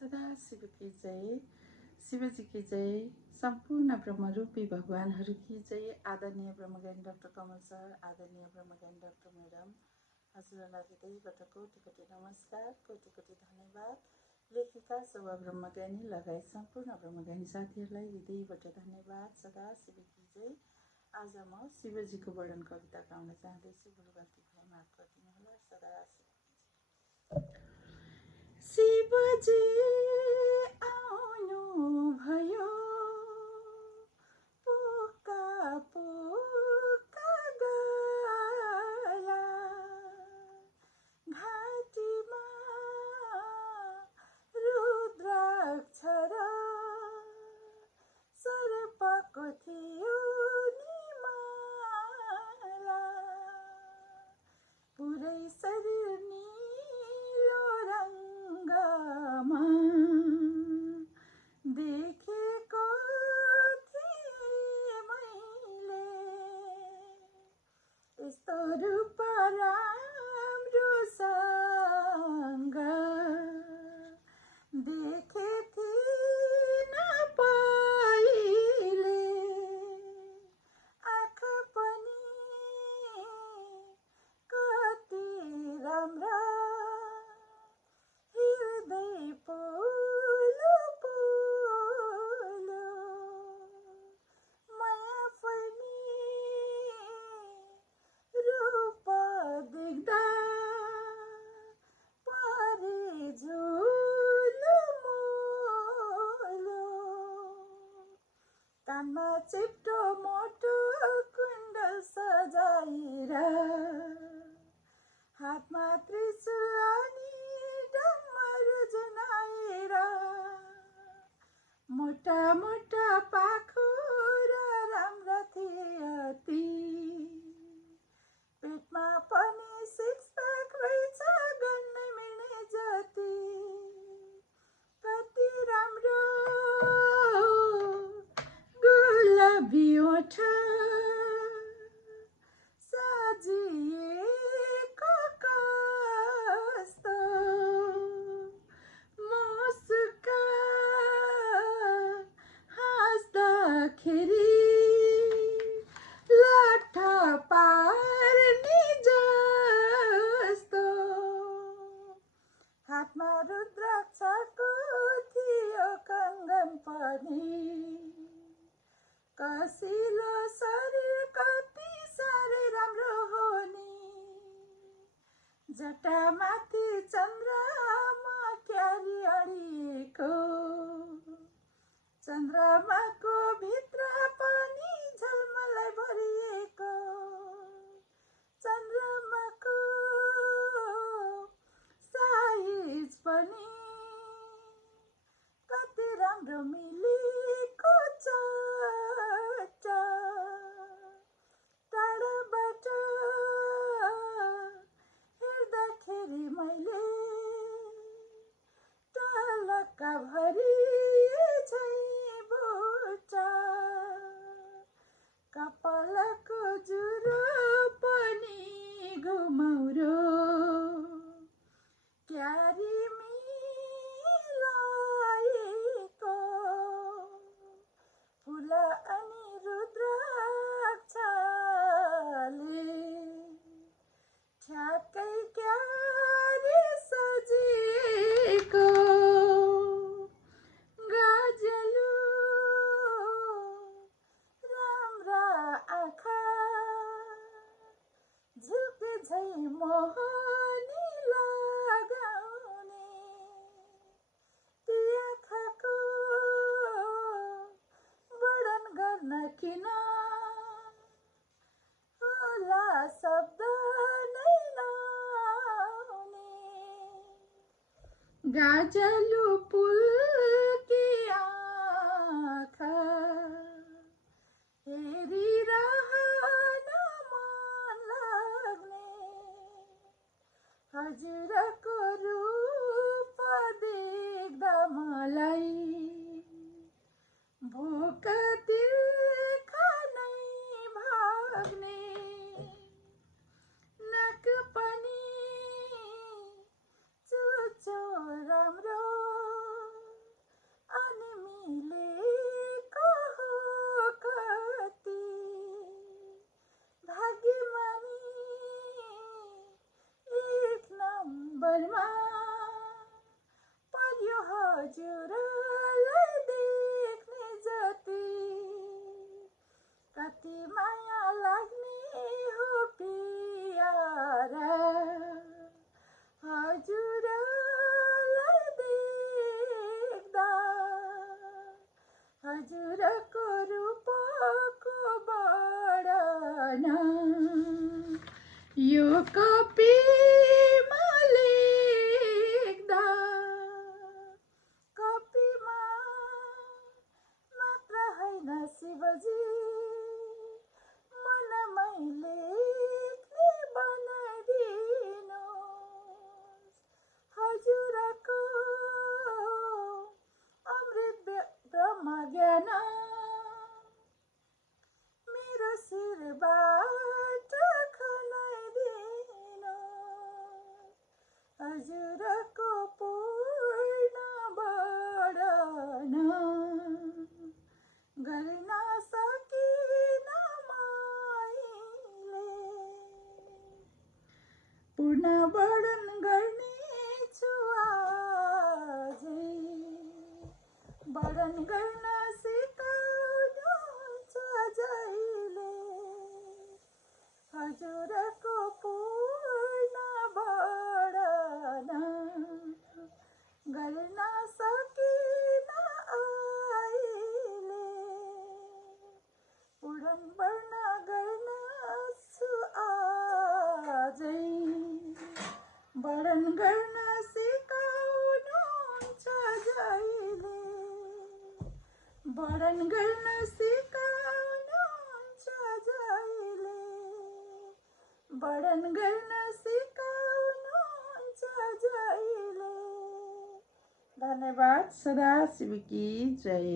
सदा शिव की जय, शिवजी की जय, सम्पूर्ण ब्रह्मरूपी भगवानहरू की जय। आदरणीय ब्रह्मज्ञानी डाक्टर कमल सर, आदरणीय ब्रह्मज्ञानी डाक्टर म्याडम, हजुरहरूलाई हृदयबाट कोटि कोटि नमस्कार, कोटि कोटि धन्यवाद। लेखिका शोभा ब्रह्मज्ञानी लगायत सम्पूर्ण ब्रह्मज्ञानी साथीहरूलाई हृदयबाट धन्यवाद। सदा शिव की जय। आज म शिवजीको वर्णन कविता गाउन चाहँदैछु। भुल गल्ती भए माफ गरिदिनुहोला। सदा शिवजी आउनु भयो, पोका पोका गला घाँटीमा रुद्राक्ष र सर्पको थियो निमाला, पुरै शरीर नीलो रङ्गमा देखेको थिएँ मैले, यस्तो रूप राम्रोसँग देखे थिइन पहिले, आँखा पनि कति राम्रा, हृदय पोलो पोलो, माया पनि रूप देख्दा परे झुलुमुलु, कानमा चिप्टो मोटो कुण्डल सजाएर, हातमा त्रिशूल अनि डमरू जुनाएर, मोटा मोटा पाखुरा राम्रा थिए अति, पेटमा पनि सिक्स प्याक रहेछ गर्नै मिल्ने जति, कति राम्रो गुलाबी ओठ सजिएको कस्तो, मुस्का हाँस्दाखेरि लट्ठा पार्ने जस्तो, हातमा रुद्राक्षको थियो कंगन पनि, कसिलो शरीर कति साह्रै राम्रो हो नि, जटामाथि चन्द्रमा क्यारी अडिएको, चन्द्रमाको भित्र पनि झलमलै भरिएको, चन्द्रमाको साइज पनि कति राम्रो मिलेको छ, टाढाबाट हेर्दाखेरि मैले टलक्का भरि झैँ बुट्टा, कपालको जुरो पनि घुमाउरो, क्यारी मिलाएको, फुल अनि रुद्राक्षले ठ्याक्कै क्यारी सजिएको, गजलु राम्रा आँखा झुके झैँ मोहनी लगाउने, ती आँखाको वर्णन गर्न किन होला शब्द नै नआउने, गाजलु पुल्की आँखा हेरिरहन मन लाग्ने, हजुरको रूप देख्दा मलाई भोक तिर्खा नै भाग्ने, नक पनि चुचो राम्रो हजुरको रूपको वर्णन यो कपीमा लेख्दा कपीमा मात्र हैन शिवजी मनमै लेख्ने बनाइदिनुहोस् हजुरको अमृत ब्रह्म ज्ञान मेरो शिरबाट खनाइदिनुहोस् हजुरको पूर्ण वर्णन गर्न सकिन मैले पूर्ण वर्णन गर्नेछु आजै वर्णन गर्न सिकाउनुहुन्छ जहिले हजुरको पूर्ण वर्णन गर्न सकिन अहिले पूर्ण वर्णन गर्नेछु आजै वर्णन गर्न सिकाउनुहुन्छ जहिले वर्णन गर्न सिकाउनुहुन्छ जहिले वर्णन गर्न सिकाउनुहुन्छ जहिले। धन्यवाद। सदा शिव की जय।